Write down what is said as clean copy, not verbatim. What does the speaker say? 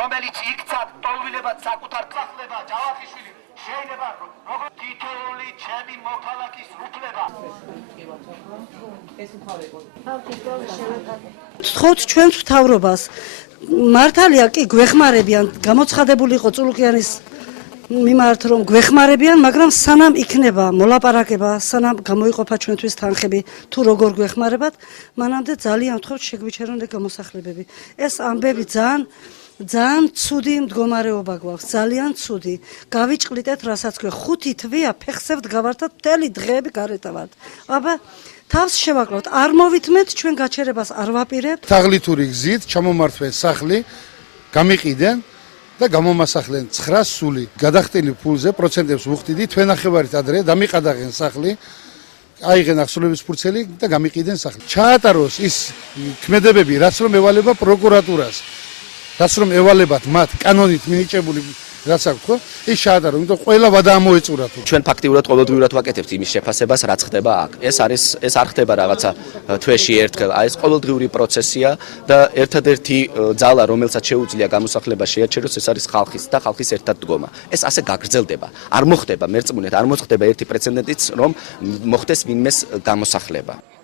რომელიც იქცა ტოლვილებად საკუთარ წახლება ჯავახიშვილი შეიძლება როგორც თითოეული ჩემი მოქალაქის უფლება ვთხოვთ ჩვენს მთავრობას მართალია კი გვეხმარებიან გამოცხადებული იყო წულუკიანის მიმართ რომ გვეხმარებიან მაგრამ სანამ იქნება მოლაპარაკება სანამ გამოიყოფა ჩვენთვის თანხები თუ როგორ გვეხმარებათ მანამდე ძალიან ვთხოვთ შეგვიჩერონ გამოსახლებები ეს ამბები ძალიან ცუდი მდგომარეობა გვაქვს ძალიან ცუდი გავიჭყლიტეთ რასაც ქვია 5 თვეა ფეხსევთ გავართათ მთელი დღეები გარეთ ვართ აბა თავს შევაკლოთ არ მოვითმეთ ჩვენ გაჩერებას არ ვაპირებთ თაღლითური გზით ჩამომართვენ სახლი გამიყიდენ და გამომასახლენ 9 სული გადახტილი ფულზე პროცენტებს ვუხდიდი თქვენ ნახევარით ადრე დამიყადაღენ სახლი აიღენ ახსოვების ფურცელი და გამიყიდენ სახლი ჩაატაროს ის ქმედებები რაც რომ ევალება პროკურატურას რაც რომ ევალებათ მათ კანონით მინიჭებული რაც აქვს ხო ის ჩაატარო იმიტომ ყველა ვადა ამოეწურა თუ ჩვენ ფაქტიურად ყოველდღიურად ვაკეთებთ იმის შეფასებას რაც ხდება აქ ეს არ ხდება რაღაცა თვეში ერთხელ ეს ყოველდღიური პროცესია და ერთადერთი ძალა რომელსაც შეუძლია გამოსახლება შეაჩეროს ეს არის ხალხის და ხალხის ერთად დგომა ეს ასე გაგრძელდება არ მოხდება მერწმუნედ არ მოხდება ერთი პრეცედენტიც რომ მოხდეს ვინმეს გამოსახლება